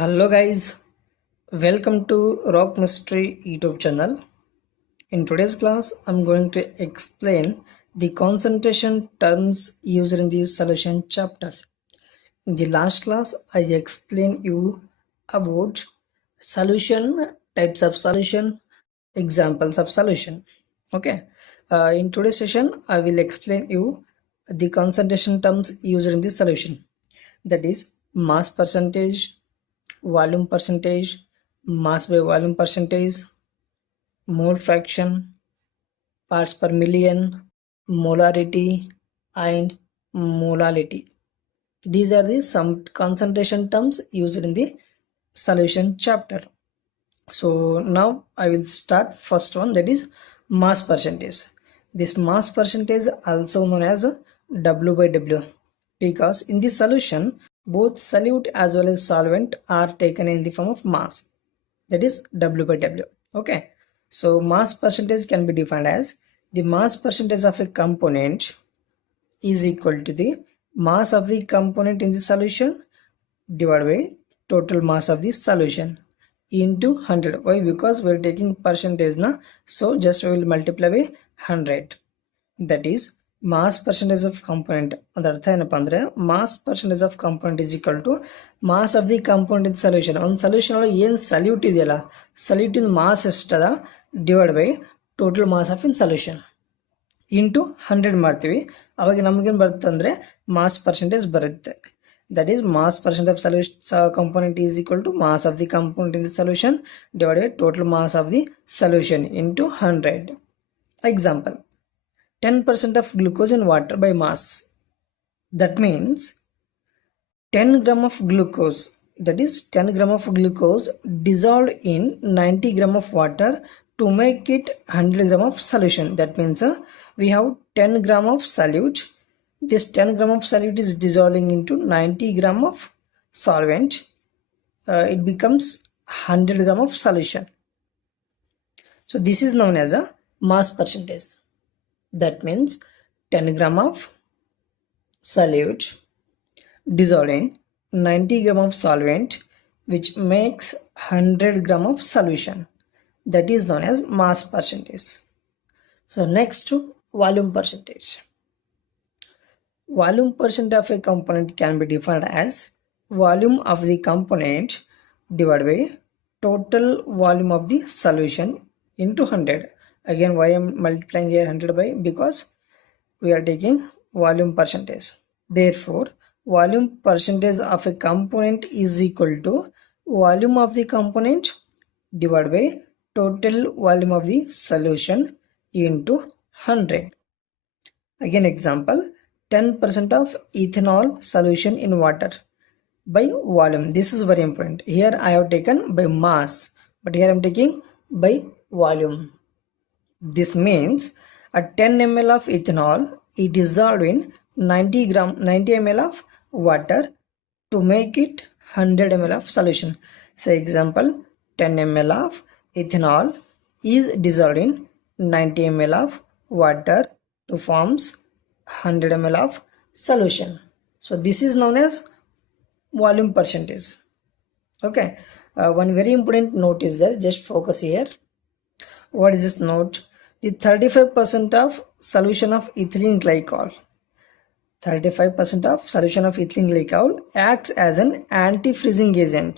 Hello guys, welcome to Rock Mystery YouTube channel. In today's class, I'm going to explain the concentration terms used in the solution chapter. In the last class, I explained you about solution, types of solution, examples of solution. Okay. In today's session, I will explain you the concentration terms used in the solution. That is mass percentage, volume percentage, mass by volume percentage, mole fraction, parts per million, molarity, and molality. These are the some concentration terms used in the solution chapter. So now I will start first one, that is mass percentage. This mass percentage also known as W by W, because in the solution both solute as well as solvent are taken in the form of mass, that is W by W. Okay, so mass percentage can be defined as the mass percentage of a component is equal to the mass of the component in the solution divided by total mass of the solution into 100. Why? Because we are taking percentage na, so just we will multiply by 100. That is mass percentage of component. ಅದರ ಅರ್ಥ ಏನಪ್ಪ ಅಂದ್ರೆ mass percentage of component is equal to mass of the component in solution. ಒಂದು solution ಒಳಗೆ ಏನು solute ಇದೆಯಲ್ಲ, ಸಲ್ಯೂಟಿನ mass ಎಷ್ಟದ divide by total mass of in solution into 100 ಮಾಡ್ತೀವಿ. ಅವಾಗ ನಮಗೇನು ಬರುತ್ತೆ ಅಂದರೆ ಮಾಸ್ ಪರ್ಸೆಂಟೇಜ್ ಬರುತ್ತೆ. That is mass percent of solution component is equal to mass of the component in the solution divided by total mass of the solution into 100. Example, 10% of glucose in water by mass. That means 10 gram of glucose, that is 10 gram of glucose dissolved in 90 gram of water to make it 100 gram of solution. That means we have 10 gram of solute. This 10 gram of solute is dissolving into 90 gram of solvent. It becomes 100 gram of solution. So this is known as a mass percentage. That means 10 gram of solute dissolving 90 gram of solvent, which makes 100 gram of solution. That is known as mass percentage. So next, volume percentage. Volume percent of a component can be defined as volume of the component divided by total volume of the solution into 100. Again, why I am multiplying here 100 by, because we are taking volume percentage. Therefore, volume percentage of a component is equal to volume of the component divided by total volume of the solution into 100. Again, example, 10% of ethanol solution in water by volume. This is very important. Here I have taken by mass, but here I am taking by volume. This means a 10 ml of ethanol is dissolved in 90 ml of water to make it 100 ml of solution. Say example, 10 ml of ethanol is dissolved in 90 ml of water to forms 100 ml of solution. So this is known as volume percentage. Okay, one very important note is there, just focus here. What is this note? The 35% of solution of ethylene glycol, 35% of solution of ethylene glycol acts as an anti-freezing agent.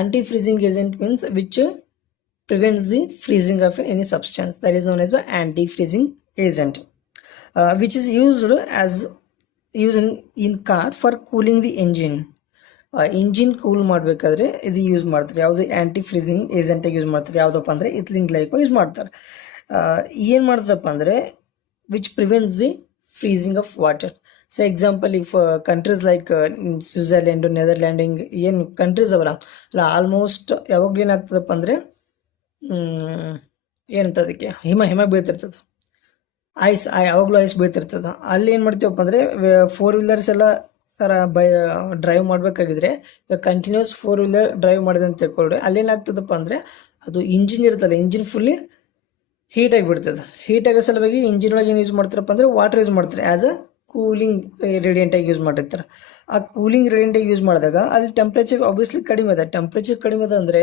Anti-freezing agent means which prevents the freezing of any substance. That is known as an anti-freezing agent. Which is used in car for cooling the engine. Engine cool ಮಾಡಬೇಕಾದ್ರೆ ಇದು use ಮಾಡ್ತಾರೆ. ಯಾವುದು ಆ್ಯಂಟಿ freezing ಏಜೆಂಟಾಗಿ use ಮಾಡ್ತಾರೆ. ಯಾವುದಪ್ಪ ಅಂದರೆ ethylene glycol use ಮಾಡ್ತಾರೆ. ಏನು ಮಾಡ್ತದಪ್ಪ ಅಂದರೆ which prevents the freezing of water. So example if countries like Switzerland, Netherlands, ಹಿಂಗೆ ಏನು ಕಂಟ್ರೀಸ್ ಅವಲ್ಲ ಅಲ್ಲ, ಆಲ್ಮೋಸ್ಟ್ ಯಾವಾಗಲೂ ಏನಾಗ್ತದಪ್ಪ ಅಂದರೆ ಏನಂತ ಅದಕ್ಕೆ ಹಿಮ ಬೀಳ್ತಿರ್ತದೆ. ಐಸ್ ಯಾವಾಗಲೂ ಐಸ್ ಬೀಳ್ತಿರ್ತದೆ. ಅಲ್ಲಿ ಏನು ಮಾಡ್ತೀವಪ್ಪ ಅಂದರೆ 4 ವೀಲರ್ಸ್ ಎಲ್ಲ ಡ್ರೈವ್ ಮಾಡಬೇಕಾಗಿದ್ರೆ ಕಂಟಿನ್ಯೂಸ್ 4 ವೀಲರ್ ಡ್ರೈವ್ ಮಾಡಿದೆ ಅಂತ ತಿಳ್ಕೊಳ್ರಿ. ಅಲ್ಲೇನಾಗ್ತದಪ್ಪ ಅಂದರೆ ಅದು ಇಂಜಿನ್ ಇರ್ತದೆ, ಇಂಜಿನ್ ಫುಲ್ಲಿ ಹೀಟ್ ಆಗಿಬಿಡ್ತದೆ. ಹೀಟ್ ಆಗೋ ಸಲುವಾಗಿ ಇಂಜಿನ್ ಒಳಗೆ ಏನು ಯೂಸ್ ಮಾಡ್ತಾರಪ್ಪ ಅಂದರೆ ವಾಟರ್ ಯೂಸ್ ಮಾಡ್ತಾರೆ ಆ್ಯಸ್ ಅ ಕೂಲಿಂಗ್ ರೇಡಿಯಂಟಾಗಿ ಯೂಸ್ ಮಾಡಿರ್ತಾರೆ. ಆ ಕೂಲಿಂಗ್ ರೇಡಿಯಂಟಾಗಿ ಯೂಸ್ ಮಾಡಿದಾಗ ಅಲ್ಲಿ ಟೆಂಪ್ರೇಚರ್ ಆಬ್ವಿಯಸ್ಲಿ ಕಡಿಮೆ ಇದೆ. ಟೆಂಪ್ರೇಚರ್ ಕಡಿಮೆ ಇದೆ ಅಂದರೆ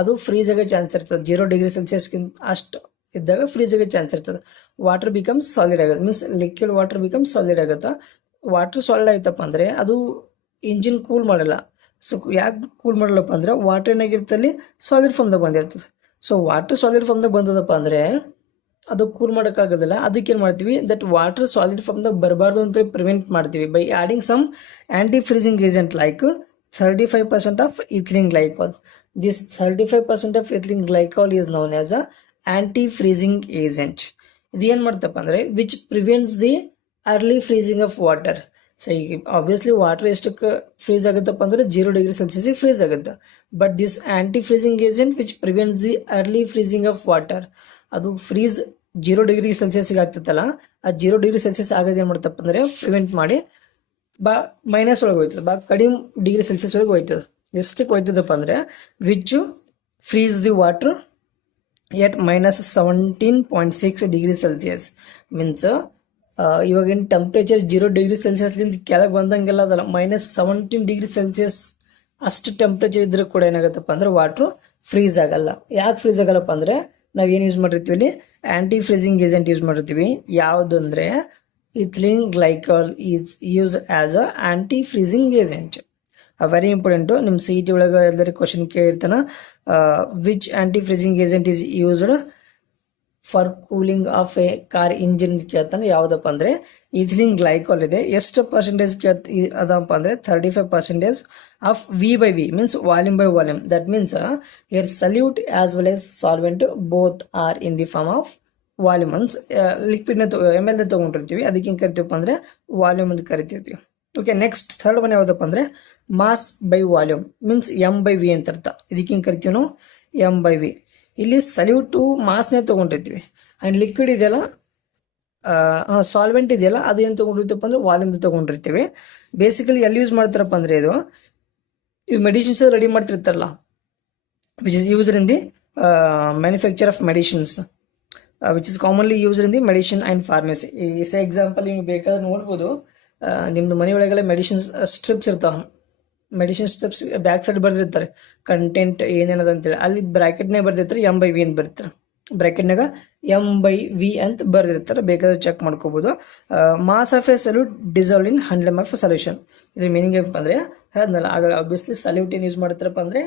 ಅದು ಫ್ರೀಸ್ ಆಗೋ ಚಾನ್ಸ್ ಇರ್ತದೆ. 0 ಡಿಗ್ರಿ ಸೆಲ್ಸಿಯಸ್ಗಿಂತ ಅಷ್ಟು ಇದ್ದಾಗ ಫ್ರೀಸ್ ಆಗೋ ಚಾನ್ಸ್ ಇರ್ತದೆ. ವಾಟರ್ ಬಿಕಮ್ಸ್ ಸಾಲಿಡ್ ಆಗುತ್ತೆ, means liquid water becomes solid ಆಗುತ್ತೆ. ವಾಟರ್ ಸಾಲಿಡ್ ಆಯ್ತಪ್ಪ ಅಂದರೆ ಅದು ಇಂಜಿನ್ ಕೂಲ್ ಮಾಡಲ್ಲ. ಸೊ ಯಾಕೆ ಕೂಲ್ ಮಾಡಲ್ಲಪ್ಪ ಅಂದರೆ ವಾಟರ್ ಏನಾಗಿರ್ತಲ್ಲಿ ಸಾಲಿಡ್ ಫಾರ್ಮ್ದಾಗ ಬಂದಿರ್ತದೆ. ಸೊ ವಾಟರ್ ಸಾಲಿಡ್ ಫಾರ್ಮ್ದಾಗ ಬಂದದಪ್ಪ ಅಂದರೆ ಅದು ಕೂಲ್ ಮಾಡೋಕ್ಕಾಗೋದಿಲ್ಲ. ಅದಕ್ಕೆ ಏನು ಮಾಡ್ತೀವಿ, ದಟ್ ವಾಟರ್ ಸಾಲಿಡ್ ಫಾರ್ಮ್ದಾಗ ಬರಬಾರ್ದು ಅಂತ ಪ್ರಿವೆಂಟ್ ಮಾಡ್ತೀವಿ by adding some anti freezing agent like 35% of ethylene glycol. This 35% of ethylene glycol is known as a anti freezing agent. ಇದು ಏನು ಮಾಡ್ತಪ್ಪ ಅಂದರೆ which prevents the early freezing of water. So ಈಗ obviously water ಎಷ್ಟಕ್ಕೆ freeze ಆಗುತ್ತಪ್ಪ ಅಂದರೆ 0 degree ಸೆಲ್ಸಿಯಸ್ಗೆ freeze ಆಗುತ್ತೆ. But this anti freezing agent which prevents the early freezing of water, ಅದು ಫ್ರೀಸ್ 0 ಡಿಗ್ರಿ ಸೆಲ್ಸಿಯಸ್ಗೆ ಆಗ್ತೈತಲ್ಲ, ಆ 0 ಡಿಗ್ರಿ ಸೆಲ್ಸಿಯಸ್ ಆಗೋದು ಏನು ಮಾಡ್ತಪ್ಪ ಅಂದರೆ ಪ್ರಿವೆಂಟ್ ಮಾಡಿ ಮೈನಸ್ ಒಳಗೆ ಹೋಯ್ತದೆ, ಕಡಿಮೆ ಡಿಗ್ರಿ ಸೆಲ್ಸಿಯಸ್ ಒಳಗೆ ಹೋಯ್ತದೆ. ಎಷ್ಟಕ್ಕೆ ಹೋಯ್ತದಪ್ಪ ಅಂದರೆ which freeze the water at -17.6 degree Celsius. Means ಇವಾಗಿನ ಟೆಂಪ್ರೇಚರ್ 0 ಡಿಗ್ರಿ ಸೆಲ್ಸಿಯಸ್ಲಿಂದ ಕೆಳಗೆ ಬಂದಂಗೆಲ್ಲ ಅದಲ್ಲ, -17 ಡಿಗ್ರಿ ಸೆಲ್ಸಿಯಸ್ ಅಷ್ಟು ಟೆಂಪ್ರೇಚರ್ ಇದ್ರೂ ಕೂಡ ಏನಾಗುತ್ತಪ್ಪ ಅಂದರೆ ವಾಟ್ರು ಫ್ರೀಸ್ ಆಗಲ್ಲ. ಯಾಕೆ ಫ್ರೀಸ್ ಆಗಲ್ಲಪ್ಪ ಅಂದರೆ ನಾವೇನು ಯೂಸ್ ಮಾಡಿರ್ತೀವಿ ಇಲ್ಲಿ, ಆ್ಯಂಟಿ ಫ್ರೀಸಿಂಗ್ ಏಜೆಂಟ್ ಯೂಸ್ ಮಾಡಿರ್ತೀವಿ. ಯಾವುದು ಅಂದರೆ ethylene glycol is use as a anti freezing agent. Very important. ನಿಮ್ಮ ಸಿ ಇ ಟಿ ಒಳಗೆ ಎಲ್ಲರೂ ಕ್ವಶನ್ ಕೇಳಿರ್ತಾನೆ, which anti freezing agent is used for cooling of a car engine ಕೇಳ್ತಾನೆ. ಯಾವುದಪ್ಪ ಅಂದರೆ ಇಥಿಲಿನ್ ಗ್ಲೈಕಾಲ್ ಇದೆ. ಎಷ್ಟು ಪರ್ಸೆಂಟೇಜ್ ಅದಪ್ಪ ಅಂದರೆ 35% of V/V means volume by volume. That means here solute as well as solvent both are in the form of volume. Means ಲಿಕ್ವಿಡ್ನ ml ತೊಗೊಂಡಿರ್ತೀವಿ, ಅದಕ್ಕೆ ಏನು ಕರಿತೀವಪ್ಪ ಅಂದರೆ ವಾಲ್ಯೂಮ್ ಅಂತ ಕರಿತಿರ್ತೀವಿ. ಓಕೆ, ನೆಕ್ಸ್ಟ್ ಥರ್ಡ್ ಒನ್ ಯಾವುದಪ್ಪ ಅಂದರೆ mass by volume means M/V ಅಂತ ಅರ್ಥ. ಇದಕ್ಕೆ ಏನು ಕರಿತೀವಿ ನಾವು M/V. ಇಲ್ಲಿ ಸಲ್ಯೂಟು ಮಾಸ್ನೇ ತೊಗೊಂಡಿರ್ತೀವಿ ಆ್ಯಂಡ್ ಲಿಕ್ವಿಡ್ ಇದೆಯಲ್ಲ, ಸಾಲ್ವೆಂಟ್ ಇದೆಯಲ್ಲ, ಅದು ಏನು ತೊಗೊಂಡಿರ್ತೀವಪ್ಪ ಅಂದರೆ ವಾಲ್ಯೂಮ್ದು ತೊಗೊಂಡಿರ್ತೀವಿ. ಬೇಸಿಕಲಿ ಎಲ್ಲಿ ಯೂಸ್ ಮಾಡ್ತಾರಪ್ಪ ಅಂದರೆ ಇದು ಮೆಡಿಸಿನ್ಸ್ ರೆಡಿ ಮಾಡ್ತಿರ್ತಾರಲ್ಲ, which is used in the manufacture of medicines, which is commonly used in the medicine and pharmacy. ಈ ಎಕ್ಸಾಂಪಲ್ ನಿಮ್ಗೆ ಬೇಕಾದ್ರೆ ನೋಡ್ಬೋದು, ನಿಮ್ಮದು ಮನೆ ಒಳಗೆಲ್ಲ ಮೆಡಿಸಿನ್ಸ್ ಸ್ಟ್ರಿಪ್ಸ್ ಇರ್ತಾವೆ. ಮೆಡಿಸಿನ್ ಸ್ಟೆಪ್ಸ್ ಬ್ಯಾಕ್ ಸೈಡ್ ಬರೆದಿರ್ತಾರೆ ಕಂಟೆಂಟ್ ಏನೇನದ ಅಂತೇಳಿ. ಅಲ್ಲಿ ಬ್ರ್ಯಾಕೆಟ್ನಾಗ ಬರ್ದಿರ್ತಾರೆ M/V ಅಂತ ಬರ್ತಾರೆ. ಬ್ರ್ಯಾಕೆಟ್ನಾಗ M/V ಅಂತ ಬರೆದಿರ್ತಾರೆ, ಬೇಕಾದ್ರೆ ಚೆಕ್ ಮಾಡ್ಕೋಬೋದು. Mass of a solute dissolve in 100 ml of solution. ಇದ್ರ ಮೀನಿಂಗ್ ಏನಪ್ಪ ಅಂದರೆ ಅದನ್ನಲ್ಲ, ಆಗ ಆಬ್ವಿಯಸ್ಲಿ ಸಲ್ಯೂಟ್ ಏನು ಯೂಸ್ ಮಾಡ್ತಾರಪ್ಪ ಅಂದರೆ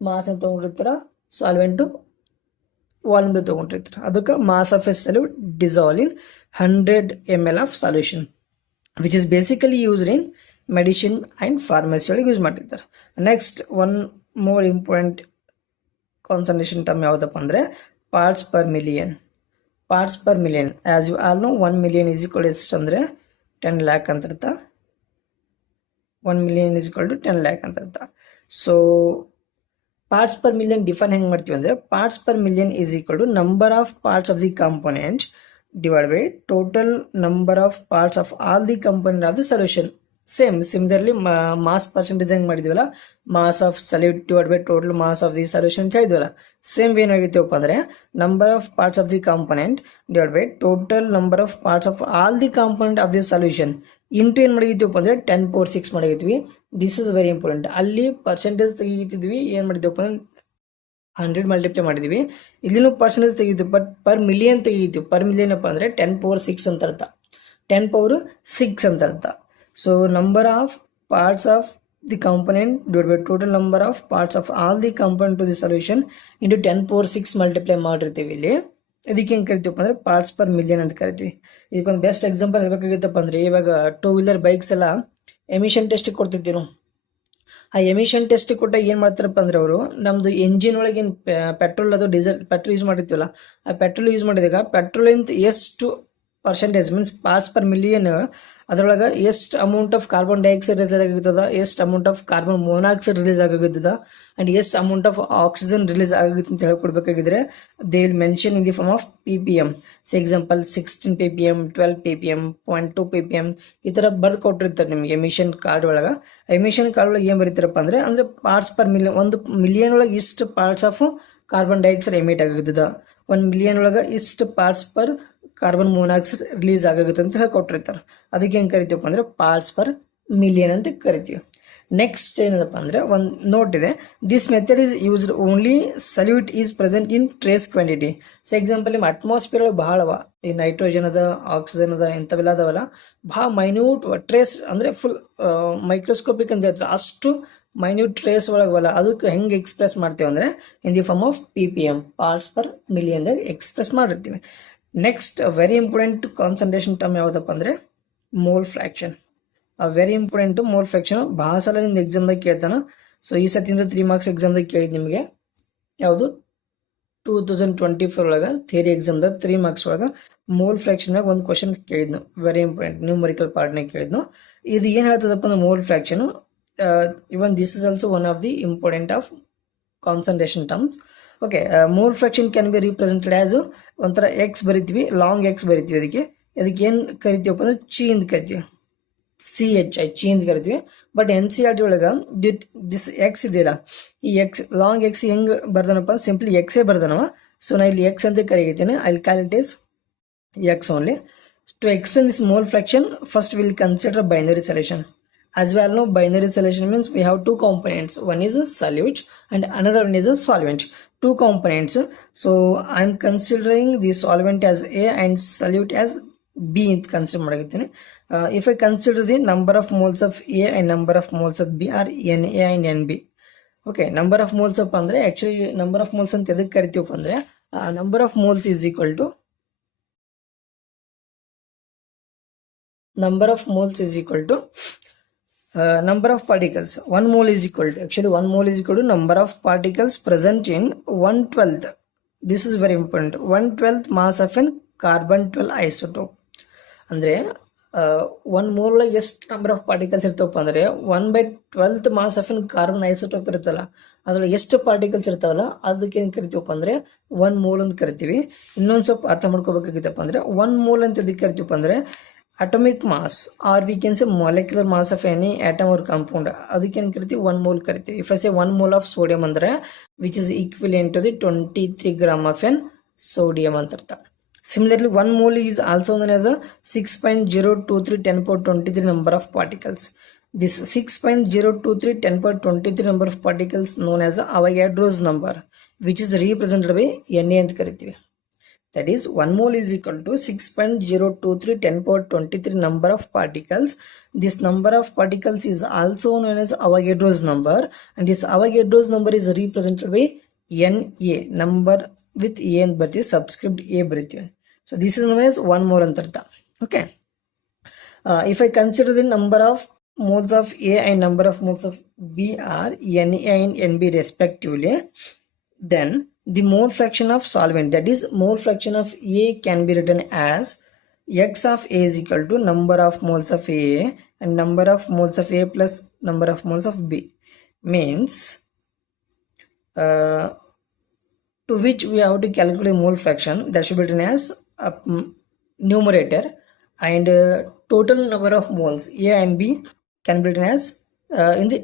ಮಾಸ್ ಅಂತ ತೊಗೊಂಡಿರ್ತಾರೆ, ಸಾಲ್ವೆಂಟು ವಾಲ್ಯೂಮ್ ತೊಗೊಂಡಿರ್ತಾರೆ. ಅದಕ್ಕೆ mass of a solute dissolve in 100 ml of solution, which is basically used in medicine and pharmacy ಒಳಗೆ ಯೂಸ್ ಮಾಡಿರ್ತಾರೆ. Next one more important concentration term ಯಾವುದಪ್ಪ ಅಂದರೆ parts per million. Parts per million as you all know 1 million is equal ಎಷ್ಟು ಅಂದರೆ 10 lakh ಅಂತ ಇರ್ತಾ. 1 million is equal to 10 lakh ಅಂತ ಇರ್ತಾ. So parts per million define ಹೆಂಗೆ ಮಾಡ್ತೀವಿ ಅಂದರೆ parts per million is equal to number of parts of the component divided by total number of parts of all the component of the solution. Similarly mass percentage ಹೆಂಗೆ ಮಾಡಿದ್ವಲ್ಲ, mass of solute divide by total mass of the solution ಅಂತ ಹೇಳಿದ್ವಲ್ಲ, same ಏನಾಗಿತ್ತೇವಪ್ಪ ಅಂದರೆ number of parts of the component divide by total number of parts of all the component of the solution into ಏನು ಮಾಡಿದ್ದೀವಪ್ಪ ಅಂದರೆ 10⁶ ಮಾಡಿದ್ವಿ. This is very important. ಅಲ್ಲಿ percentage ತೆಗಿತಿದ್ವಿ, ಏನು ಮಾಡಿದ್ದೀವಪ್ಪ ಅಂದರೆ 100 ಮಲ್ಟಿಪ್ಲೈ ಮಾಡಿದ್ವಿ. ಇಲ್ಲಿನೂ ಪರ್ಸೆಂಟೇಜ್ ತೆಗಿತೀವಿ, ಬಟ್ ಪರ್ ಮಿಲಿಯನ್ ತೆಗಿತೀವಿ. ಪರ್ ಮಿಲಿಯನ್ ಅಪ್ಪ ಅಂದರೆ 10⁶ ಅಂತ ಅರ್ಥ, 10⁶ ಅಂತ ಅರ್ಥ. So number of parts of the component divide by total number of parts of all the component to the solution into 10⁶ multiply ಮಾಡಿರ್ತೀವಿ ಇಲ್ಲಿ. ಇದಕ್ಕೆ ಹೆಂಗೆ ಕರಿತೀವಪ್ಪ ಅಂದರೆ ಪಾರ್ಟ್ಸ್ ಪರ್ ಮಿಲಿಯನ್ ಅಂತ ಕರಿತೀವಿ. ಇದಕ್ಕೊಂದು ಬೆಸ್ಟ್ ಎಕ್ಸಾಂಪಲ್ ಹೇಳ್ಬೇಕಾಗಿತ್ತಪ್ಪ ಅಂದರೆ ಇವಾಗ 2-wheeler ಬೈಕ್ಸ್ ಎಲ್ಲ ಎಮಿಷನ್ ಟೆಸ್ಟಿಗೆ ಕೊಡ್ತಿರ್ತೀವಿ ನಾವು. ಆ ಎಮಿಷನ್ ಟೆಸ್ಟ್ ಕೊಟ್ಟಾಗ ಏನು ಮಾಡ್ತಾರಪ್ಪ ಅಂದರೆ ಅವರು ನಮ್ಮದು ಎಂಜಿನ್ ಒಳಗೆ ಏನು ಪೆಟ್ರೋಲ್ ಅದು ಡೀಸೆಲ್ ಪೆಟ್ರೋಲ್ ಯೂಸ್ ಮಾಡಿರ್ತೀವಲ್ಲ, ಆ ಪೆಟ್ರೋಲ್ ಯೂಸ್ ಮಾಡಿದಾಗ ಪೆಟ್ರೋಲಿಂದ ಎಷ್ಟು percentage means parts per million ಅದರೊಳಗೆ ಎಷ್ಟು amount of carbon dioxide release ಆಗಿರ್ತದ, ಎಷ್ಟು amount of carbon monoxide release ಆಗಿರ್ತದ ಆ್ಯಂಡ್ ಎಷ್ಟು ಅಮೌಂಟ್ ಆಫ್ ಆಕ್ಸಿಜನ್ ರಿಲೀಸ್ ಆಗುತ್ತೆ ಅಂತ ಹೇಳ್ಕೊಡ್ಬೇಕಾಗಿದ್ರೆ they will mention in the form of PPM. See example 16 ppm, 12 ppm, 0.2 ppm ಈ ಥರ ಬರೆದು ಕೊಟ್ಟಿರ್ತಾರೆ ನಿಮಗೆ ಎಮಿಷನ್ ಕಾರ್ಡ್ ಒಳಗೆ. ಎಮಿಷನ್ ಕಾರ್ಡ್ ಒಳಗೆ ಏನು ಬರೀತಾರಪ್ಪ ಅಂದರೆ ಪಾರ್ಟ್ಸ್ ಪರ್ ಮಿಲಿಯನ್, 1 ಮಿಲಿಯನ್ ಒಳಗೆ ಇಷ್ಟು parts of carbon dioxide emit ಆಗಿರ್ತದ, 1 ಮಿಲಿಯನ್ ಒಳಗೆ ಇಷ್ಟು parts per carbon monoxide release ಆಗುತ್ತೆ ಅಂತ ಹೇಳ್ಕೊಟ್ಟಿರ್ತಾರೆ. ಅದಕ್ಕೆ ಏನು ಕರಿತೀವಪ್ಪ ಅಂದರೆ ಪಾರ್ಟ್ಸ್ ಪರ್ ಮಿಲಿಯನ್ ಅಂತ ಕರಿತೀವಿ. ನೆಕ್ಸ್ಟ್ ಏನದಪ್ಪ ಅಂದರೆ ಒಂದು ನೋಟ್ ಇದೆ, this method is used only salute is present in trace quantity. So example ನಿಮ್ಮ ಅಟ್ಮಾಸ್ಫಿಯರ್ ಒಳಗೆ ಭಾಳ ಅವ, ಈ ನೈಟ್ರೋಜನ್ ಅದ, ಆಕ್ಸಿಜನ್ ಅದ, ಇಂಥವೆಲ್ಲ ಅದಾವಲ್ಲ ಭಾಳ ಮೈನ್ಯೂಟ್ ಟ್ರೇಸ್ ಅಂದರೆ ಫುಲ್ ಮೈಕ್ರೋಸ್ಕೋಪಿಕ್ ಅಂತ ಹೇಳ್ತಾರೆ, ಅಷ್ಟು ಮೈನ್ಯೂಟ್ ಟ್ರೇಸ್ ಒಳಗವಲ್ಲ. ಅದಕ್ಕೆ ಹೆಂಗೆ ಎಕ್ಸ್ಪ್ರೆಸ್ ಮಾಡ್ತೀವಿ ಅಂದರೆ in the form of PPM, parts per ಮಿಲಿಯನ್ದಾಗ ಎಕ್ಸ್ಪ್ರೆಸ್ ಮಾಡಿರ್ತೀವಿ. Next very important concentration term ಯಾವುದಪ್ಪ ಅಂದರೆ mole fraction. Very important mole fraction. ಭಾಳ ಸಲ ನಿಮ್ದು ಎಕ್ಸಾಮ್ದಾಗ ಕೇಳ್ತಾನೆ. ಸೊ ಈ ಸತಿಂದ 3 ಮಾರ್ಕ್ಸ್ ಎಕ್ಸಾಮ್ದಾಗ ಕೇಳಿದ್ದು ನಿಮಗೆ ಯಾವುದು 2024 ಒಳಗೆ ಥಿಯರಿ ಎಕ್ಸಾಮ್ದಾಗ 3 ಮಾರ್ಕ್ಸ್ ಒಳಗೆ ಮೋಲ್ ಫ್ರ್ಯಾಕ್ಷನ್ಯಾಗ ಒಂದು ಕ್ವಶನ್ ಕೇಳಿದ್ನು, ವೆರಿ ಇಂಪಾರ್ಟೆಂಟ್ ನ್ಯೂಮರಿಕಲ್ ಪಾರ್ಟ್ನಾಗ ಕೇಳಿದ್ನು. ಇದು ಏನು ಹೇಳ್ತದಪ್ಪ ಅಂದ್ರೆ mole fraction, even this is also one of the important of concentration terms. Okay, mole fraction can be represented as ಒಂಥರ ಎಕ್ಸ್ ಬರಿತೀವಿ, ಲಾಂಗ್ ಎಕ್ಸ್ ಬರಿತೀವಿ. ಅದಕ್ಕೆ ಏನು ಕರಿತೀವಪ್ಪ ಅಂದ್ರೆ ಚಿ ಅಂತ ಕರಿತೀವಿ, CHI ಚಿ ಅಂತ ಕರಿತೀವಿ. ಬಟ್ NCERT ಒಳಗೆ ದಿಸ್ ಎಕ್ಸ್ ಇದೆಯಲ್ಲ, ಈ ಎಕ್ಸ್ ಲಾಂಗ್ ಎಕ್ಸ್ ಹೆಂಗೆ ಬರ್ದಾನಪ್ಪ ಸಿಂಪ್ಲಿ ಎಕ್ಸೇ ಬರ್ದಾನವ. ಸೊ ನಾ ಇಲ್ಲಿ ಎಕ್ಸ್ ಅಂತ ಕರೀತೀನಿ, I call it is x only. To explain this mole fraction first will consider binary solution. As we all know, binary solution means we have two components. One is a solute and another one is a solvent. Two components. So I am considering the solvent as A and solute as B. Consider if I consider the number of moles of A and number of moles of B are Na and Nb. Okay, number of moles of andre actually number of moles anta eduk kariತೀವಪ್ಪ ಅಂದ್ರೆ number of moles is equal to number of particles. 1 mole is equal to, actually 1 mole is equal to number of particles present in 1/12. This is very important. 1/12 mass of an carbon 12 isotope. ಅಂದರೆ 1 mole ಒಳಗೆ ಎಷ್ಟು number of particles ಇರ್ತಾವಪ್ಪ ಅಂದರೆ 1/12 mass of an carbon isotope ಇರುತ್ತಲ್ಲ, ಅದ್ರೊಳಗೆ ಎಷ್ಟು particles ಇರ್ತಾವಲ್ಲ ಅದಕ್ಕೆ ಏನು ಕರಿತೀವಪ್ಪ ಅಂದರೆ 1 mole ಅಂತ ಕರಿತೀವಿ. ಇನ್ನೊಂದು ಸ್ವಲ್ಪ ಅರ್ಥ ಮಾಡ್ಕೋಬೇಕಾಗಿತ್ತಪ್ಪ ಅಂದರೆ 1 mole ಅಂತ ಎದಕ್ಕೆ ಕರಿತೀವಪ್ಪ ಅಂದರೆ atomic mass or we can say molecular mass of any atom or compound, ಅದಕ್ಕೆ ಏನು ಕರಿತೀವಿ 1 mole ಕರಿತೀವಿ. If I say 1 mole of sodium ಅಂದರೆ which is equivalent to the 23 gram of an sodium ಅಂತ ಅರ್ಥ. Similarly 1 mole is also known as a 6.023 10 power 23 number of particles. This 6.023 10 power 23 number of particles known as Avogadro's number, which is represented by Na ಅಂತ ಕರಿತೀವಿ. That is 1 mole is equal to 6.023 10 power 23 number of particles. This number of particles is also known as Avogadro's number, and this Avogadro's number is represented by Na, number with A and ಬರ್ತೀವಿ, subscript A ಬರ್ತೀವಿ. So this is known as 1 mole ಅಂತ ಅರ್ಥ. Okay, if I consider the number of moles of A and number of moles of B are Na and Nb respectively, then the mole fraction of solvent, that is mole fraction of A, can be written as X of A is equal to number of moles of A and number of moles of A plus number of moles of B. Means to which we have to calculate mole fraction, that should be written as a numerator, and total number of moles A and B can be written as in the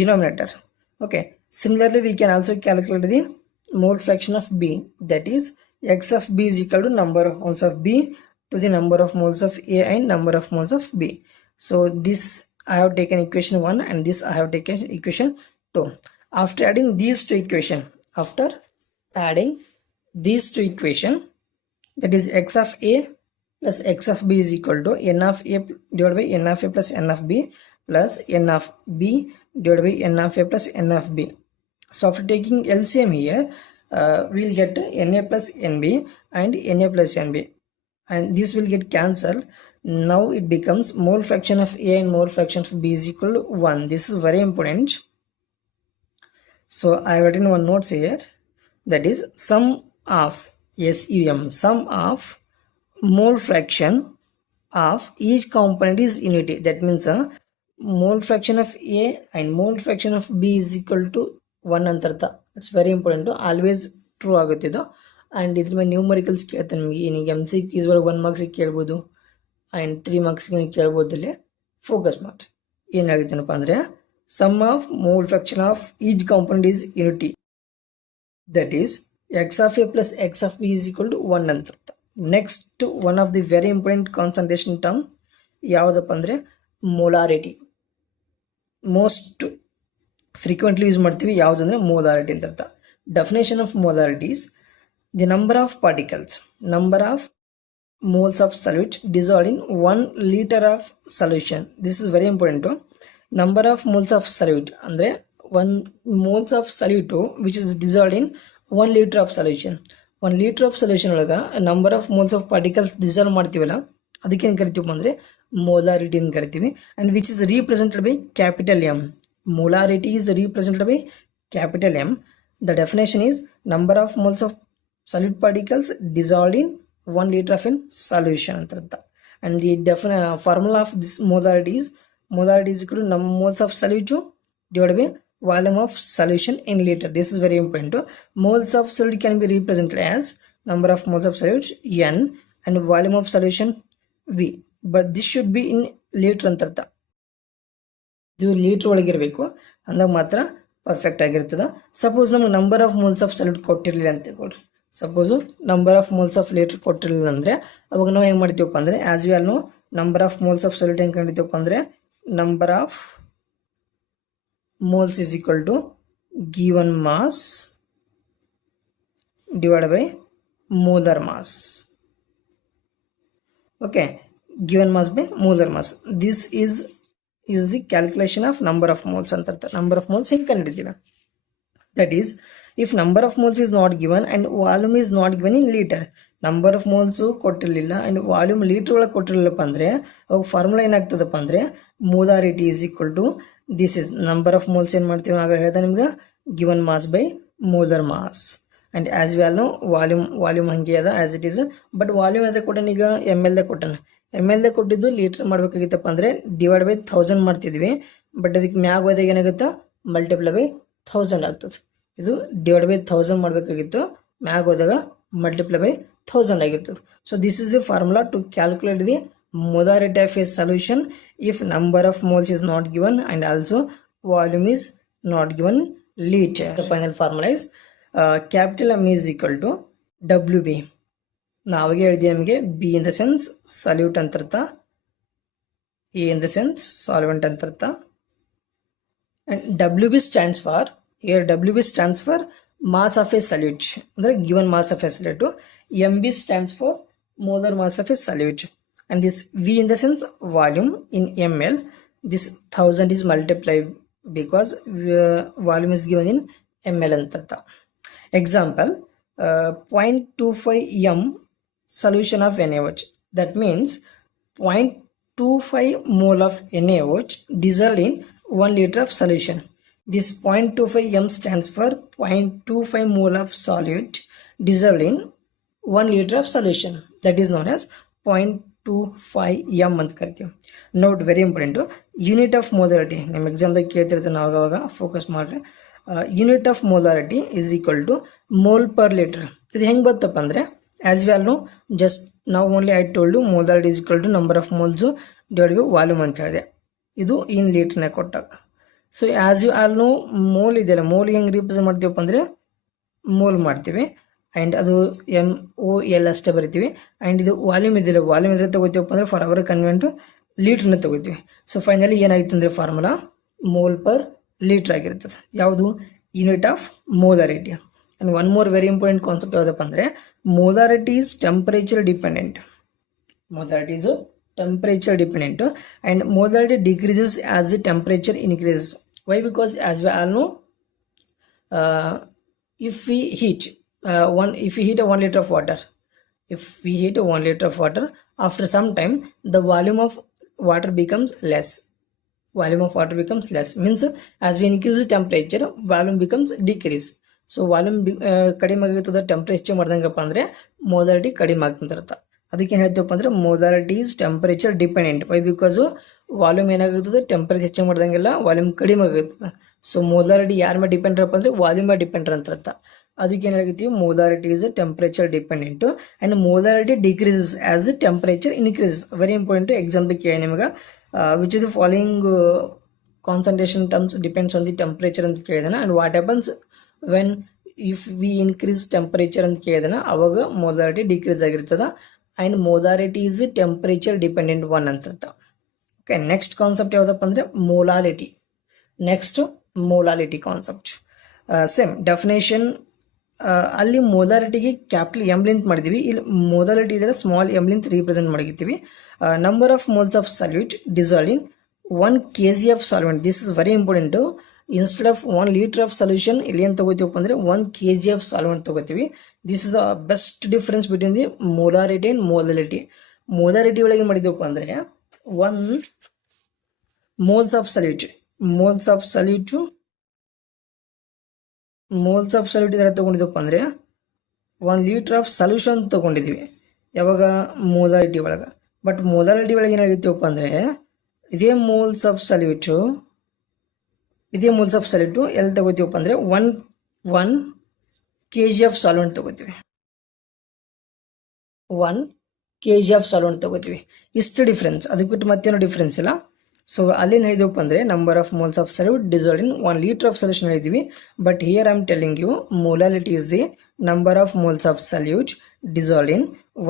denominator. Okay, similarly we can also calculate the mole fraction of B, that is X of B is equal to number of moles of B to the number of moles of A and number of moles of B. So this I have taken equation 1 and this I have taken equation 2. After adding these two equation, that is X of A plus X of B is equal to N of A divided by N of A plus N of B plus N of B divided by N of A plus N of B. So after taking LCM here, we'll get Na plus Nb and Na plus Nb, and this will get cancelled. Now it becomes mole fraction of A and mole fraction of B is equal to 1. This is very important. So I have written one notes here, that is sum of sum of mole fraction of each component is unity. That means mole fraction of A and mole fraction of B is equal to 1 ಅಂತ ಅರ್ಥ. It's very important, always true ಆಗುತ್ತೆ ಇದು. And ಇದ್ರ ಮೇಲೆ numericals ಕೇಳ್ತಾನೆ ನಿಮಗೆ. ಈಗ MCQs ಒಳಗೆ 1 ಮಾರ್ಕ್ಸಿಗೆ ಕೇಳ್ಬೋದು ಆ್ಯಂಡ್ 3 ಮಾರ್ಕ್ಸಿಗೆ ಕೇಳ್ಬೋದು. ಇಲ್ಲಿ ಫೋಕಸ್ ಮಾಡಿ ಏನಾಗುತ್ತೇನಪ್ಪ ಅಂದರೆ sum of mole fraction of each compound is unity, that is X of A plus X of B is equal to 1 ಅಂತ ಅರ್ಥ. Next one of the very important concentration term ಯಾವುದಪ್ಪ ಅಂದರೆ molarity. Most frequently use ಮಾಡ್ತೀವಿ ಯಾವುದಂದ್ರೆ molarity ಅಂತ ಅರ್ಥ. Definition of molarities: the number of particles, number of moles of solute dissolved in 1 liter of solution. This is very important. Number of moles of solute ಅಂದರೆ 1 moles of solute which is dissolved in 1 liter of solution. 1 liter of solution ಒಳಗೆ number of moles of particles dissolve ಮಾಡ್ತೀವಲ್ಲ ಅದಕ್ಕೆ ಏನು ಕರಿತೀವಿ ಅಂದರೆ molarity ಅಂತ ಕರಿತೀವಿ. and which is represented by capital M. Molarity is represented by capital M. The definition is number of moles of solute particles dissolved in 1 liter of in solution ಅಂತ ಅರ್ಥ. and the formula of this molarity is equal to moles of solute divided by volume of solution in liter. This is very important. Moles of solute can be represented as number of moles of solute N and volume of solution V, but this should be in liter ಅಂತ ಅರ್ಥ. ಇದು litre ಒಳಗಿರಬೇಕು, ಅಂದಾಗ ಮಾತ್ರ perfect ಆಗಿರ್ತದೆ. Suppose ನಮ್ಗೆ number of moles of solute ಕೊಟ್ಟಿರಲಿಲ್ಲ ಅಂತ ತಿಳ್ಕೊಳ್ರಿ. Suppose number of moles of litre ಕೊಟ್ಟಿರಲಿಲ್ಲ ಅಂದರೆ ಅವಾಗ ನಾವು ಹೆಂಗೆ ಮಾಡ್ತೀವಪ್ಪ ಅಂದರೆ as we all know number of moles of solute ಹೆಂಗೆ ಕಂಡಿದ್ದೀವಪ್ಪ ಅಂದರೆ number of moles is equal to given mass divided by molar mass. Okay, given mass by molar mass. This is the calculation of number of moles ಅಂತ ಅರ್ಥ. number of moles ಹೆಂಗೆ ಕಂಡಿದ್ದೀವಿ, that is if number of moles is not given and volume is not given in liter. Number of moles ಕೊಟ್ಟಿರಲಿಲ್ಲ and volume litre ಒಳಗೆ ಕೊಟ್ಟಿರಲಿಲ್ಲಪ್ಪ ಅಂದರೆ ಅವಾಗ formula ಏನಾಗ್ತದಪ್ಪ ಅಂದರೆ molarity is equal to this is number of moles ಏನು ಮಾಡ್ತೀವಿ ಆಗ ಹೇಳ್ದೆ ನಿಮ್ಗೆ given mass by molar mass. And as well know volume ಹಂಗೆ ಅದ as it is. But volume ಅದೇ ಕೊಟ್ಟನ ಈಗ ML ಕೊಟ್ಟನ. ML ಕೊಟ್ಟಿದ್ದು ಲೀಟ್ರ್ ಮಾಡಬೇಕಾಗಿತ್ತಪ್ಪ ಅಂದರೆ ಡಿವೈಡ್ ಬೈ 1000 ಮಾಡ್ತಿದ್ವಿ. ಬಟ್ ಅದಕ್ಕೆ ಮ್ಯಾಗ ಹೋದಾಗ ಏನಾಗುತ್ತೆ ಮಲ್ಟಿಪ್ಲೈ ಬೈ 1000 ಆಗ್ತದೆ. ಇದು ಡಿವೈಡ್ ಬೈ 1000 ಮಾಡಬೇಕಾಗಿತ್ತು, ಮ್ಯಾಗ ಹೋದಾಗ ಮಲ್ಟಿಪ್ಲೈ ಬೈ 1000 ಆಗಿರ್ತದೆ. So this is the formula to calculate the molarity of a solution if number of moles is not given and also volume is not given liter. The final formula is capital M is equal to WB. ನಾವಾಗೆ ಹೇಳಿದ್ವಿ ನಮಗೆ B in the sense solute ಅಂತ ಅರ್ಥ, A in the sense solvent ಅಂತ ಅರ್ಥ, and WB stands for, here WB stands for mass of a solute ಅಂದರೆ given mass of a solute. MB stands for molar mass of a solute, and this V in the sense volume in ml. This 1000 is multiplied because volume is given in ml ಅಂತ ಅರ್ಥ. Example 0.25 m solution of NaOH. That means 0.25 mole of NaOH dissolved in 1 liter of solution. This 0.25 m stands for 0.25 mole of solute dissolved in 1 liter of solution. That is known as 0.25 m ಅಂತ ಕರಿತೀವಿ. Note very important. Unit of molarity ನಿಮ್ಮ ಎಕ್ಸಾಮ್ದಾಗ ಕೇಳ್ತಿರ್ತೀವಿ ನಾವು, ಆವಾಗ focus ಮಾಡಿರಿ. Unit of molarity is equal to mole per litre. ಇದು ಹೆಂಗೆ ಬರ್ತಪ್ಪ ಅಂದರೆ as we all know just ನಾವು only I told molarity is equal to number of moles divide by volume ಅಂತ ಹೇಳಿದೆ. ಇದು ಇನ್ ಲೀಟ್ರ್ನಾಗ ಕೊಟ್ಟಾಗ. So as you all know mole ಇದೆಯಲ್ಲ, ಮೋಲ್ಗೆ ಹೆಂಗೆ ರಿಪ್ರೆಸೆಂಟ್ ಮಾಡ್ತೀವಪ್ಪ ಅಂದರೆ ಮೋಲ್ ಮಾಡ್ತೀವಿ ಆ್ಯಂಡ್ ಅದು MOL ಅಷ್ಟೇ ಬರಿತೀವಿ. ಆ್ಯಂಡ್ ಇದು ವಾಲ್ಯೂಮ್ ಇದೆಯಲ್ಲ, ವಾಲ್ಯೂಮ್ ಇದ್ರೆ ತೊಗೋತೀವಪ್ಪ ಅಂದರೆ ಫಾರ್ ಅವರ್ ಕನ್ವೆಂಟು ಲೀಟ್ರನ್ನ ತೊಗೋತೀವಿ. ಸೊ ಫೈನಲಿ ಏನಾಗಿತ್ತು ಅಂದರೆ ಫಾರ್ಮುಲಾ ಮೋಲ್ ಪರ್ ಲೀಟ್ರ್ ಆಗಿರ್ತದೆ. ಯಾವುದು unit of molarity. And one more very important concept ಯಾವುದಪ್ಪ ಅಂದರೆ molarity is temperature dependent. Molarity is temperature dependent and molarity decreases as the temperature increases. Why? Because as we all know if we heat 1 liter of water, if we heat 1 liter of water, after some time the volume of water becomes less. Means as we increase the temperature, volume becomes decrease. So volume ಕಡಿಮೆ ಆಗಿರ್ತದೆ, temperature ಮಾಡ್ದಂಗಪ್ಪ ಅಂದರೆ molarity ಕಡಿಮೆ ಆಗ್ತಿರ್ತ. ಅದಕ್ಕೆ ಏನು ಹೇಳ್ತೀವಪ್ಪ ಅಂದರೆ molarity is temperature dependent. Why? Because volume ಏನಾಗಿರ್ತದೆ temperature ಹೆಚ್ಚು ಮಾಡ್ದಂಗೆಲ್ಲ ವಾಲ್ಯೂಮ್ ಕಡಿಮೆ ಆಗಿರ್ತದೆ. ಸೊ ಮೊಲಾರಿಟಿ ಯಾರ ಮೇಲೆ ಡಿಪೆಂಡ್ರಪ್ಪ ಅಂದರೆ ವಾಲ್ಯೂಮ್ ಮೇಲೆ ಡಿಪೆಂಡ್ರ್ ಅಂತ ಅರ್ಥ. ಅದಕ್ಕೆ ಏನು ಹೇಳ್ತೀವಿ molarity is temperature dependent and molarity decreases as the temperature increases. Very important. Example ಕೇಳಿ ನಿಮಗೆ which is the following concentration terms depends on the temperature ಅಂತ ಕೇಳಿದಾನೆ. And what happens when if we increase temperature ಅಂತ ಕೇಳಿದನ ಅವಾಗ molarity decrease ಆಗಿರ್ತದ and molarity is temperature dependent one ಅಂತ. Okay, next concept ಯಾವುದಪ್ಪ ಅಂದರೆ molality. Next molality concept same definition. ಅಲ್ಲಿ ಮೊಲಾಲಿಟಿಗೆ ಕ್ಯಾಪಿಟಲ್ ಎಮ್ ಲಿಂತ್ ಮಾಡಿದ್ದೀವಿ, ಇಲ್ಲಿ ಮೊಲಾಲಿಟಿ ಇದ್ರೆ ಸ್ಮಾಲ್ ಎಮ್ ಲಿಂತ್ ರೀಪ್ರೆಸೆಂಟ್ ಮಾಡಿರ್ತೀವಿ. Number of moles of solute dissolve in 1 kg of solvent. This is very important. Instead of 1 litre of solution ಇಲ್ಲಿ ಏನು ತೊಗೋತೀವಪ್ಪ ಅಂದರೆ 1 kg ಆಫ್ ಸಾಲ್ವೆಂಟ್ ತೊಗೋತೀವಿ. This is a best difference between the molarity and molality. Molarity ಒಳಗೆ ಏನು ಮಾಡಿದ್ದೀವಪ್ಪ ಅಂದರೆ 1 moles of salute ಇದರ ತೊಗೊಂಡಿದ್ದಪ್ಪ ಅಂದರೆ 1 ಲೀಟರ್ ಆಫ್ ಸೊಲ್ಯೂಷನ್ ತೊಗೊಂಡಿದ್ವಿ ಯಾವಾಗ ಮೊಲಾರಿಟಿ ಒಳಗೆ. ಬಟ್ ಮೊಲಾಲಿಟಿ ಒಳಗೆ ಏನಾಗಿರ್ತೀವಪ್ಪ ಅಂದರೆ ಇದೇ ಮೋಲ್ಸ್ ಆಫ್ ಸಲ್ಯೂಟು ಎಲ್ಲಿ ತಗೋತೀವಪ್ಪ ಅಂದರೆ 1 kg ಆಫ್ ಸಾಲ್ವೆಂಟ್ ತೊಗೋತೀವಿ. 1 kg ಆಫ್ ಸಾಲ್ವೆಂಟ್ ತೊಗೋತೀವಿ. ಇಷ್ಟು ಡಿಫ್ರೆನ್ಸ್, ಅದಕ್ಕೆ ಬಿಟ್ಟು ಮತ್ತೇನೋ ಡಿಫ್ರೆನ್ಸ್ ಇಲ್ಲ. ಸೊ ಅಲ್ಲೇನು ಹೇಳಿದೆವಪ್ಪ ಅಂದರೆ number of moles of solute dissolve in 1 litre of solution ಹೇಳಿದ್ವಿ. But here I am telling you molality is the number of moles of solute dissolve in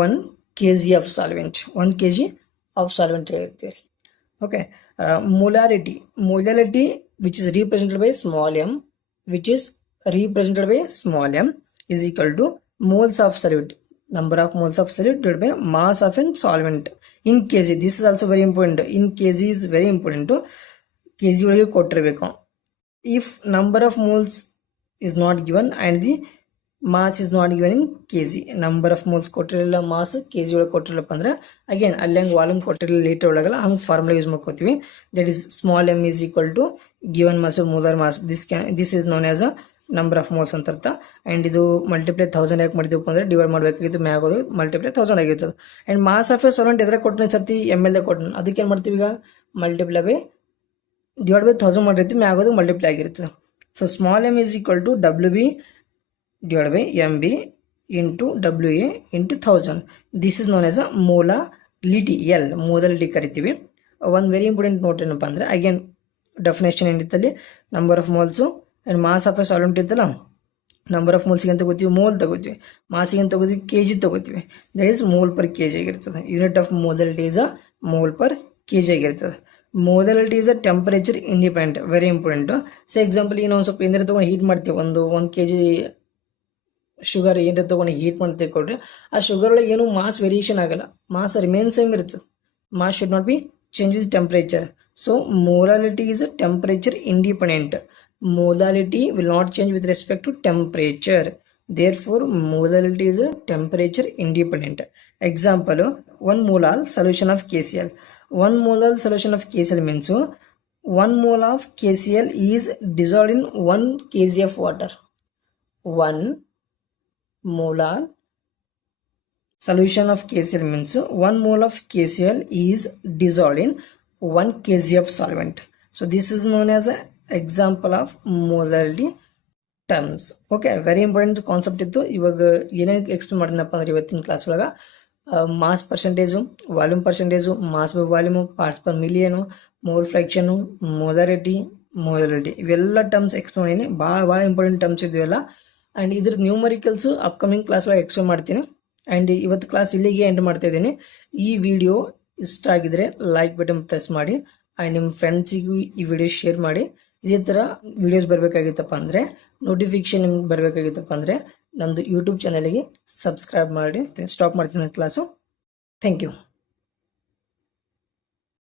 1 kg of solvent. 1 kg of solvent ಹೇಳ್ತೀವಿ. Okay, molality which is represented by small m is equal to moles of solute, number of moles of solute divided by mass of an solvent in kg. This is also very important. In kg is very important. kg ಒಳಗೆ ಕೊಟ್ಟಿರಬೇಕು. If number of moles is not given and the mass is not given in kg, number of moles ಕೊಟ್ಟಿರಲಿಲ್ಲ, mass kg ಒಳಗೆ ಕೊಟ್ಟಿರಲಿಲ್ಲಪ್ಪ ಅಂದ್ರೆ again ಅಲ್ಲಿ ಹಂಗೆ volume ಕೊಟ್ಟಿರಲಿಲ್ಲ litre ಒಳಗಲ್ಲ, ಹಂಗೆ formula use ಮಾಡ್ಕೋತೀವಿ. That is small m is equal to given mass molar mass. This is known as a number of moles ಅಂತ ಅರ್ಥ. ಆ್ಯಂಡ್ ಇದು ಮಲ್ಟಿಪ್ಲೈ 1000 ಯಾಕೆ ಮಾಡಿದೆವಪ್ಪ ಅಂದರೆ ಡಿವೈಡ್ ಮಾಡಬೇಕಾಗಿತ್ತು, ಮ್ಯಾಗೋದು ಮಲ್ಟಿಪ್ಲೈ 1000 ಆಗಿರ್ತದೆ. And mass of a solvent ಎದ್ರೆ ಕೊಟ್ಟಿನ ಸರ್ತಿ ml ಕೊಟ್ಟನು, ಅದಕ್ಕೆ ಏನು ಮಾಡ್ತೀವಿ ಈಗ ಮಲ್ಟಿಪ್ಲೈ ಬೈ ಡಿವೈಡ್ ಬೈ 1000 ಮಾಡಿರ್ತೀವಿ, ಮ್ಯಾಗೋದು ಮಲ್ಟಿಪ್ಲೈ ಆಗಿರ್ತದೆ. So small m is equal to WB divided by MB into WA into 1000. This is known as a molality. Molality ಕರಿತೀವಿ. ಒಂದು ವೆರಿ ಇಂಪಾರ್ಟೆಂಟ್ ನೋಟ್ ಏನಪ್ಪ ಅಂದರೆ ಅಗೇನ್ ಡೆಫಿನೇಷನ್ ಏನಿತ್ತಲ್ಲಿ number of moles and mass of a solvent ಇತ್ತಲ್ಲ, number of ಮೋಲ್ಸಿಗೆ ಅಂತ ತಗೋತೀವಿ mole ತಗೋತೀವಿ, ಮಾಸಿಗೆ ಅಂತ ತಗೋತೀವಿ kg ತಗೋತೀವಿ. That is mole per kg ಆಗಿರ್ತದೆ. Unit of molality is a mole per kg ಆಗಿರ್ತದೆ. Molality is a temperature independent, very important. So example ಈಗ ನಾವು ಸ್ವಲ್ಪ ಏನಾರು ತೊಗೊಂಡು ಹೀಟ್ ಮಾಡ್ತೀವಿ, ಒಂದು kg ಶುಗರ್ ಏನಾರ ತೊಗೊಂಡು ಹೀಟ್ ಮಾಡಿ ತೆಕ್ಕೊಳ್ರಿ, ಆ ಶುಗರ್ ಒಳಗೆ ಏನು ಮಾಸ್ ವೇರಿಯೇಷನ್ ಆಗಲ್ಲ, ಮಾಸ್ ರಿಮೇನ್ ಸೇಮ್ ಇರ್ತದೆ. Mass should not be change with temperature. So molality is a temperature independent. Molality will not change with respect to temperature. Therefore molality is a temperature independent. Example, 1 molar solution of KCl. 1 molar solution of KCl means 1 mole of KCl is dissolved in 1 kg of water. 1 molar solution of KCl means 1 mole of KCl is dissolved in 1 kg of solvent. So this is known as an example of molarity terms. Okay, very important concept ಇತ್ತು. ಇವಾಗ ಏನೇನು explain ಮಾಡಿದ್ನಪ್ಪ ಅಂದ್ರೆ ಇವತ್ತಿನ class ಒಳಗೆ mass percentage, volume percentage, mass by volume, parts per million, mole fraction, molarity ಇವೆಲ್ಲ terms explain ಮಾಡೀನಿ. ಭಾಳ ಇಂಪಾರ್ಟೆಂಟ್ ಟರ್ಮ್ಸ್ ಇದ್ವೆಲ್ಲ. ಆ್ಯಂಡ್ ಇದ್ರ ನ್ಯೂಮರಿಕಲ್ಸು ಅಪ್ಕಮಿಂಗ್ ಕ್ಲಾಸ್ ಒಳಗೆ ಎಕ್ಸ್ಪ್ಲೇನ್ ಮಾಡ್ತೀನಿ. ಆ್ಯಂಡ್ ಇವತ್ತು ಕ್ಲಾಸ್ ಇಲ್ಲಿಗೆ ಎಂಡ್ ಮಾಡ್ತಾ ಇದ್ದೀನಿ. ಈ ವಿಡಿಯೋ ಇಷ್ಟ ಆಗಿದ್ರೆ ಲೈಕ್ ಬಟನ್ ಪ್ರೆಸ್ ಮಾಡಿ, ಆ್ಯಂಡ್ ನಿಮ್ಮ ಫ್ರೆಂಡ್ಸಿಗೂ ಈ ವಿಡಿಯೋ ಶೇರ್ ಮಾಡಿ. ಇದೇ ಥರ ವೀಡಿಯೋಸ್ ಬರಬೇಕಾಗಿತ್ತಪ್ಪ ಅಂದರೆ, ನೋಟಿಫಿಕೇಶನ್ ನಿಮ್ಗೆ ಬರಬೇಕಾಗಿತ್ತಪ್ಪ ಅಂದರೆ ನಮ್ಮದು ಯೂಟ್ಯೂಬ್ ಚಾನಲಿಗೆ ಸಬ್ಸ್ಕ್ರೈಬ್ ಮಾಡಿ. ಸ್ಟಾಪ್ ಮಾಡ್ತೀನಿ ಕ್ಲಾಸು. Thank you.